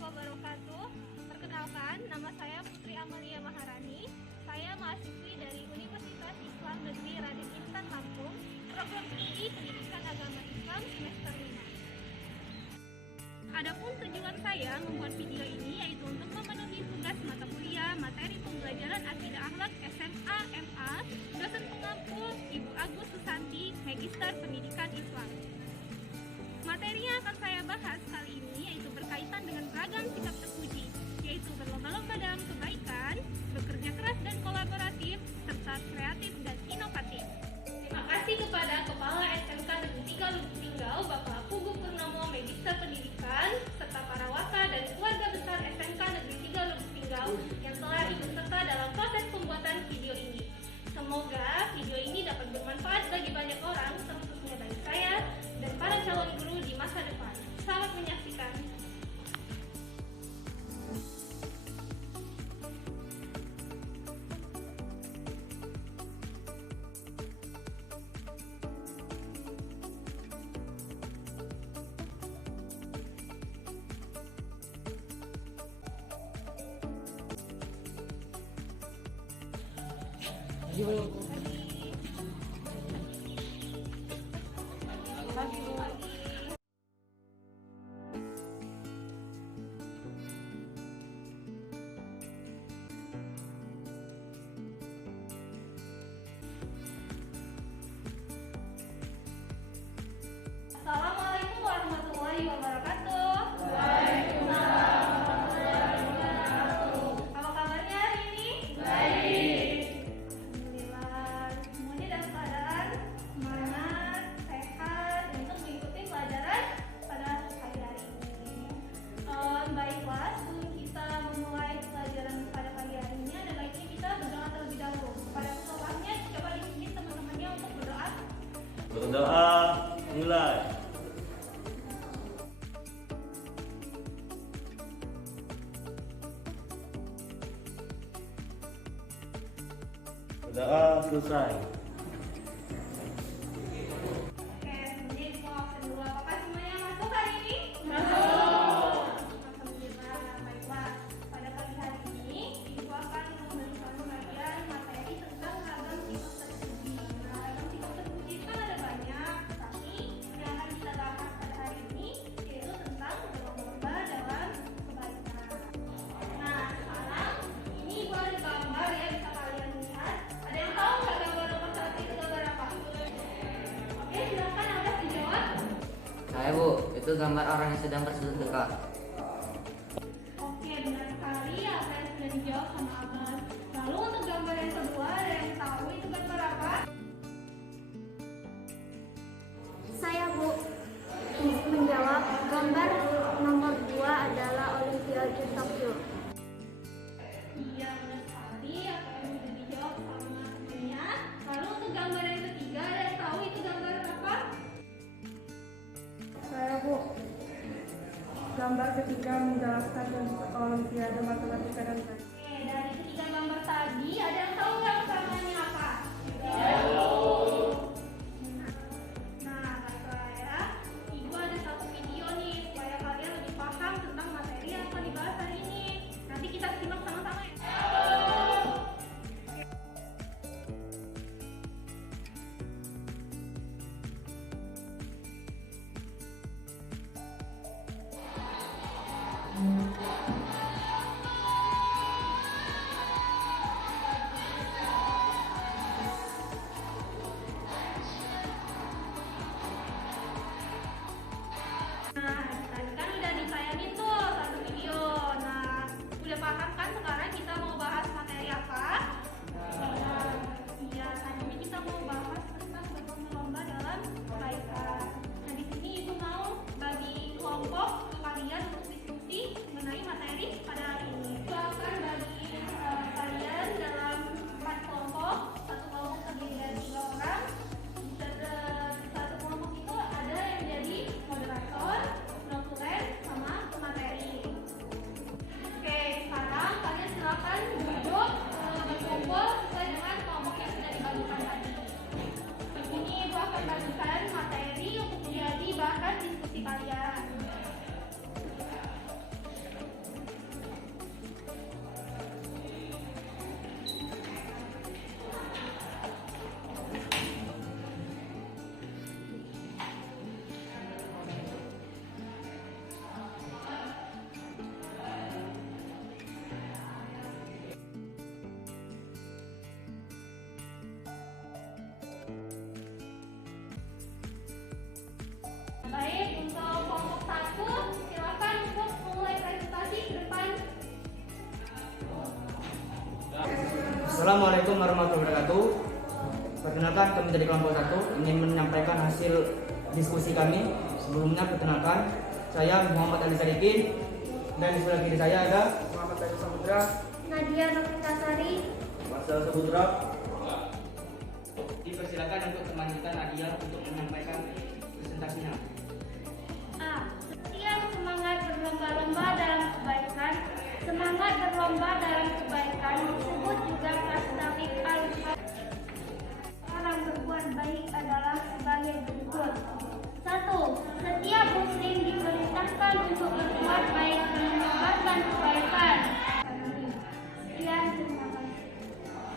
wabarakatuh. Perkenalkan, nama saya Putri Amalia Maharani. Saya mahasiswi dari Universitas Islam Negeri Raden Intan Lampung, program studi Pendidikan Agama Islam semester 5. Adapun tujuan saya membuat video ini yaitu untuk memenuhi tugas mata kuliah materi pembelajaran Akidah Akhlak SMA MA dosen pengampu Ibu Agus Susanti, Magister Pendidikan Islam. Materi yang akan saya bahas kali ini yaitu berkaitan dengan beragam sikap terpuji, yaitu berlomba-lomba dalam kebaikan, bekerja keras dan kolaboratif, serta kreatif dan inovatif. Terima kasih kepada Kepala SMK Negeri 3 Lubuk Linggau, Bapak Pugu Purnomo, Magister Pendidikan, serta para waka dan keluarga besar SMK Negeri 3 Lubuk Linggau yang telah ikut serta dalam proses pembuatan video ini. Semoga video ini dapat bermanfaat bagi banyak orang, terkhususnya bagi saya dan para calon guru di masa depan. Selamat menyaksikan. Assalamualaikum warahmatullahi wabarakatuh. Waalaikumsalam warahmatullahi wabarakatuh. Apa kabarnya hari ini? Baik. Alhamdulillah. Semuanya dalam keadaan semangat, sehat untuk mengikuti pelajaran pada pagi hari ini. Baiklah, sebelum kita memulai pelajaran pada pagi hari ini, ada baiknya kita berdoa terlebih dahulu. Pada kesempatannya, coba dipimpin teman-temannya untuk berdoa. Berdoa, mulai. Berdoa selesai. Oke, semuanya semua absen dulu. Apakah semuanya masuk hari ini? Masuk. Alhamdulillah. Baiklah, pada pagi hari ini Ibu akan memberikan pengajian materi tentang ragam sikap terpuji. Nah, ragam sikap terpuji itu kan ada banyak, tapi yang akan kita bahas pada hari ini yaitu tentang berlomba dalam kebaikan. Nah, sekarang ini Ibu ada gambar ya, bisa kalian lihat. Ada yang tahu nggak gambar nomor 1 itu gambar apa? Oke, silakan Abas dijawab. Saya Bu, itu gambar orang yang sedang bersedekah. Oke, benar sekali apa yang sudah dijawab sama Abas. Lalu untuk gambar yang kedua, ada yang tahu itu gambar apa? Saya Bu menjawab gambar nomor 2 adalah Olimpiade Tokyo. Iya, benar sekali apa yang sudah dijawab sama temannya. Lalu untuk gambar yang ketiga, ada yang tahu itu gambar apa? Saya Bu, gambar ketiga menjelaskan tentang Olimpiade Matematika dan Sains. Oke, dari ketiga gambar tadi, ada yang tahu nggak utamanya apa? Nah, baiklah ya. Ibu ada satu video nih supaya kalian lebih paham tentang materi yang akan dibahas hari ini. Nanti kita simak sama-sama ya. Nah, tadi kan udah ditayangin tuh satu video. Nah, udah paham kan sekarang kita mau bahas materi apa? Iya, hari ini kita mau bahas tentang berlomba dalam kebaikan. Nah, di sini Ibu mau bagi kelompok ke kalian untuk diskusi mengenai materi Assalamualaikum warahmatullahi wabarakatuh. Perkenalkan, kami dari kelompok 1 ingin menyampaikan hasil diskusi kami. Sebelumnya perkenalkan, saya Muhammad Ali Sadikin, dan di sebelah kiri saya ada Muhammad Ali Samudra. Nadia Novitasari. Masa Saputra. Dipersilakan untuk teman kita Nadia untuk menyampaikan presentasinya. A. Setiap semangat berlomba-lomba dalam kebaikan. Semangat berlomba dalam kebaikan disebut juga Tastabik al-Fa. Orang berbuat baik adalah sebagai berikut. 1. Setiap muslim diperintahkan untuk berbuat baik dan menyebarkan kebaikan. Sekian, terima kasih.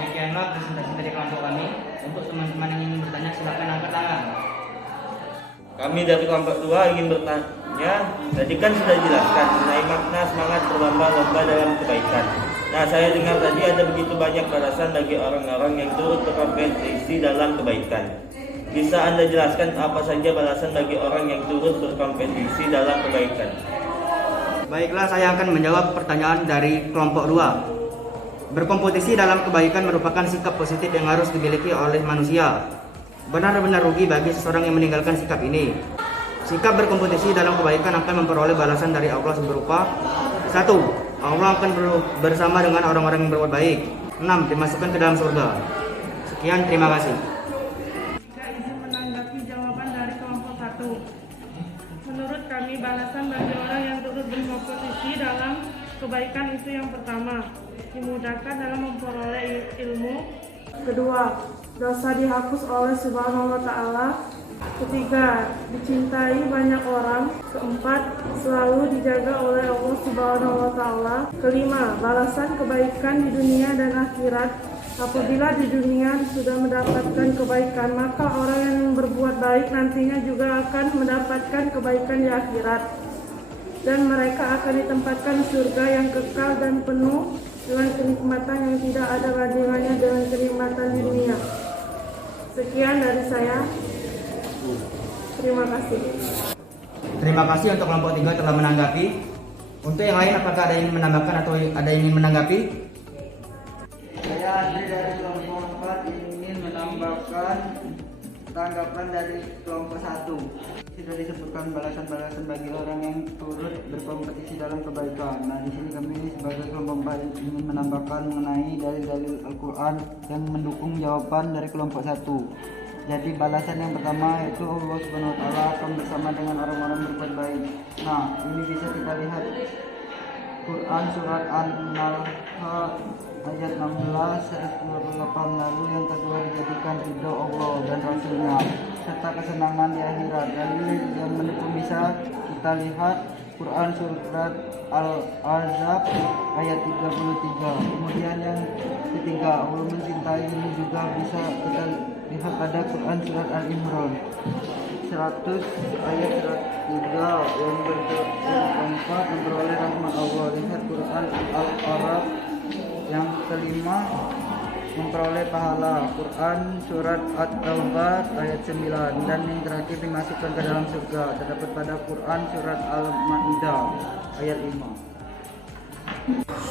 Demikianlah presentasi dari kelompok kami. Untuk teman-teman yang ingin bertanya, silakan angkat tangan. Kami dari kelompok 2 ingin bertanya, tadi kan sudah dijelaskan mengenai makna semangat berlomba-lomba dalam kebaikan. Nah, saya dengar tadi ada begitu banyak balasan bagi orang-orang yang turut berkompetisi dalam kebaikan. Bisa Anda jelaskan apa saja balasan bagi orang yang turut berkompetisi dalam kebaikan? Baiklah, saya akan menjawab pertanyaan dari kelompok 2. Berkompetisi dalam kebaikan merupakan sikap positif yang harus dimiliki oleh manusia. Benar-benar rugi bagi seseorang yang meninggalkan sikap ini. Sikap berkompetisi dalam kebaikan akan memperoleh balasan dari Allah berupa 1. Allah akan bersama dengan orang-orang yang berbuat baik. 6. Dimasukkan ke dalam surga. Sekian, terima kasih. Saya izin menanggapi jawaban dari kelompok 1. Menurut kami, balasan bagi orang yang turut berkompetisi dalam kebaikan itu yang pertama, dimudahkan dalam memperoleh ilmu. Kedua, dosa dihapus oleh Subhanahu wa Ta'ala. Ketiga, dicintai banyak orang. Keempat, selalu dijaga oleh Allah Subhanahu wa Ta'ala. Kelima, balasan kebaikan di dunia dan akhirat. Apabila di dunia sudah mendapatkan kebaikan, maka orang yang berbuat baik nantinya juga akan mendapatkan kebaikan di akhirat. Dan mereka akan ditempatkan surga yang kekal dan penuh dengan kenikmatan yang tidak ada bandingannya dengan kenikmatan di dunia. Sekian dari saya. Terima kasih. Terima kasih untuk kelompok 3 telah menanggapi. Untuk yang lain, apakah ada yang ingin menambahkan atau ada yang ingin menanggapi? Saya Andri dari kelompok 4 ingin menambahkan tanggapan dari kelompok 1. Sudah disebutkan balasan-balasan bagi orang yang turut berkompetisi dalam kebaikan. Nah, di sini kami sebagai kelompok 4 ingin menambahkan mengenai dalil-dalil Al-Quran yang mendukung jawaban dari kelompok 1. Jadi balasan yang pertama yaitu Allah Subhanahu wa Ta'ala akan bersama dengan orang-orang berbuat baik. Nah, ini bisa kita lihat Quran surat An-Nahl ayat 16 128. Lalu yang kedua, dijadikan ridho Allah dan Rasulnya serta kesenangan di akhirat. Dalil yang mendukung bisa kita lihat Quran surat Al-Ahzab ayat 33. Kemudian yang ketiga, Allah mencintai ini juga bisa kita lihat pada Quran surat Al-Imran 100 ayat 103. Yang keempat, memperoleh rahmat Allah, lihat Quran Al-Araf. Yang kelima, memperoleh pahala, Quran surat At-Taubah ayat 9. Dan yang terakhir, dimasukkan ke dalam surga, terdapat pada Quran surat Al-Ma'idah ayat 5.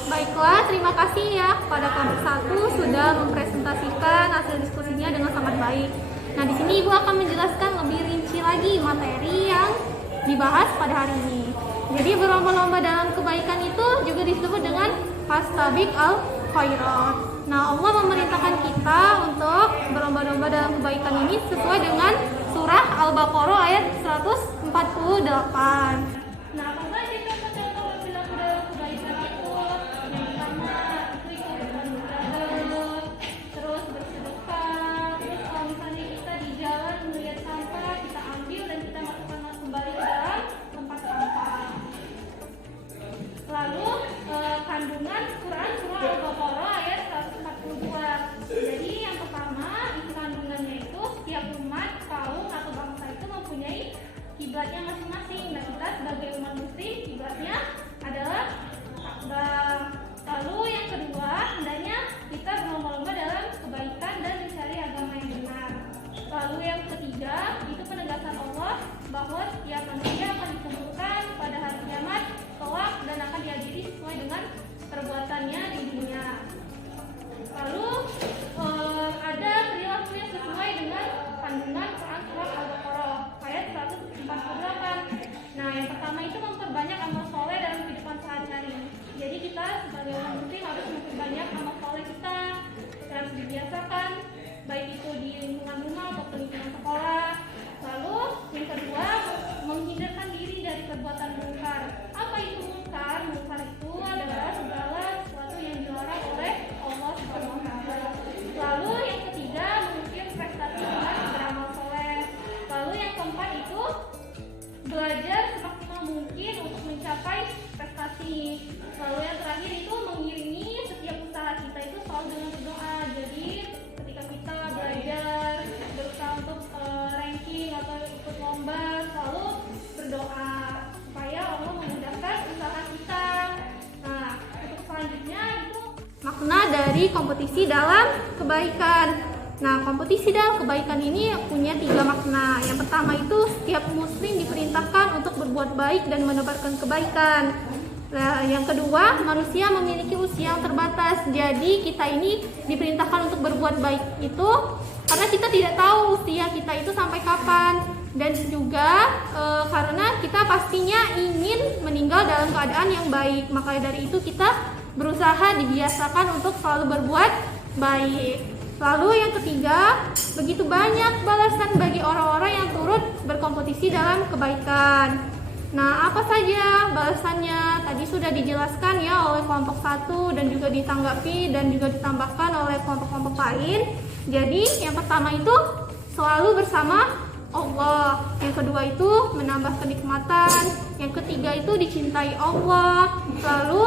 Baiklah, terima kasih ya kepada kelompok 1 sudah mempresentasikan hasil diskusinya dengan sangat baik. Nah, di sini Ibu akan menjelaskan lebih rinci lagi materi yang dibahas pada hari ini. Jadi berlomba-lomba dalam kebaikan itu juga disebut dengan Fastabik al-Khairat. Nah, Allah memerintahkan kita untuk berlomba-lomba dalam kebaikan ini sesuai dengan surah Al-Baqarah ayat 148. Nah, apa saja contoh-contoh perilaku dalam kebaikan itu? Yang pertama, itu ikut beribadah, terus bersedekah, terus kalau misalnya kita di jalan melihat sampah, kita ambil dan kita masukkan kembali ke dalam tempat sampah. Lalu kandungan Quran surah Al-Baqarah ayat 142. Jadi yang pertama, isi kandungannya itu setiap umat, kaum atau bangsa itu mempunyai kiblatnya masing-masing. Nah, kita sebagai dari kompetisi dalam kebaikan. Nah, kompetisi dalam kebaikan ini punya 3 makna. Yang pertama itu setiap muslim diperintahkan untuk berbuat baik dan menebarkan kebaikan. Nah, yang kedua, manusia memiliki usia yang terbatas. Jadi kita ini diperintahkan untuk berbuat baik itu karena kita tidak tahu usia kita itu sampai kapan. Dan juga karena kita pastinya ingin meninggal dalam keadaan yang baik. Maka dari itu kita berusaha dibiasakan untuk selalu berbuat baik. Lalu yang ketiga, begitu banyak balasan bagi orang-orang yang turut berkompetisi dalam kebaikan. Nah, apa saja balasannya? Tadi sudah dijelaskan ya oleh kelompok 1 dan juga ditanggapi dan juga ditambahkan oleh kelompok-kelompok lain. Jadi, yang pertama itu selalu bersama Allah. Yang kedua itu menambah kenikmatan. Yang ketiga itu dicintai Allah. Lalu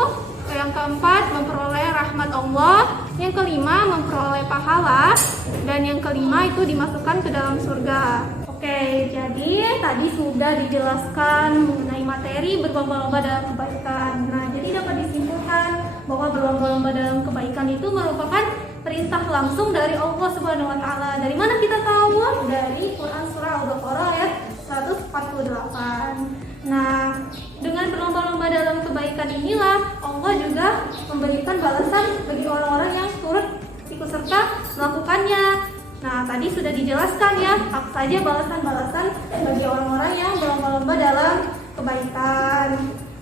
yang keempat memperoleh rahmat Allah. Yang kelima memperoleh pahala. Dan yang kelima itu dimasukkan ke dalam surga. Oke, jadi tadi sudah dijelaskan mengenai materi berlomba-lomba dalam kebaikan. Nah, jadi dapat disimpulkan bahwa berlomba-lomba dalam kebaikan itu merupakan perintah langsung dari Allah Subhanahu wa taala. Dari mana kita tahu? Dari Quran surah Al-Baqarah ayat 148. Nah, dengan berlomba-lomba dalam kebaikan inilah Allah juga memberikan balasan bagi orang-orang yang turut ikut serta melakukannya. Nah, tadi sudah dijelaskan ya apa saja balasan-balasan bagi orang-orang yang berlomba-lomba dalam kebaikan.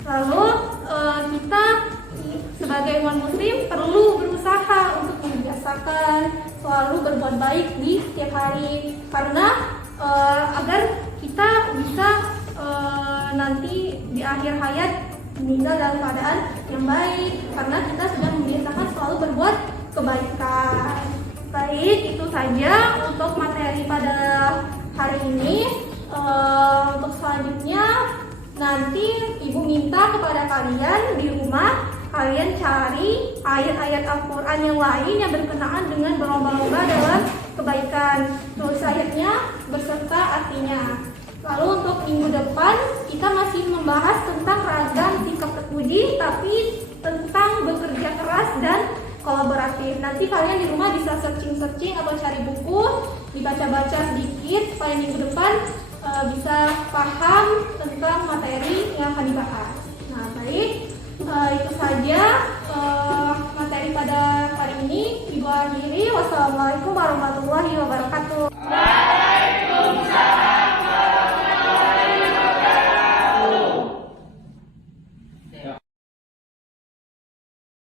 Lalu kita sebagai umat muslim perlu berusaha untuk membiasakan selalu berbuat baik di setiap hari karena agar kita bisa nanti di akhir hayat meninggal dalam keadaan yang baik karena kita sudah membiasakan selalu berbuat kebaikan. Baik, itu saja untuk materi pada hari ini. Untuk selanjutnya nanti Ibu minta kepada kalian di rumah kalian cari ayat-ayat Al-Quran yang lain yang berkenaan dengan berlomba-lomba dalam kebaikan. Tulis ayatnya beserta artinya. Lalu untuk minggu depan kita masih membahas tentang ragam sikap terpuji, tapi tentang bekerja keras dan kolaboratif. Nanti kalian di rumah bisa searching atau cari buku, dibaca-baca sedikit supaya minggu depan bisa paham tentang materi yang akan dibahas. Nah, baik.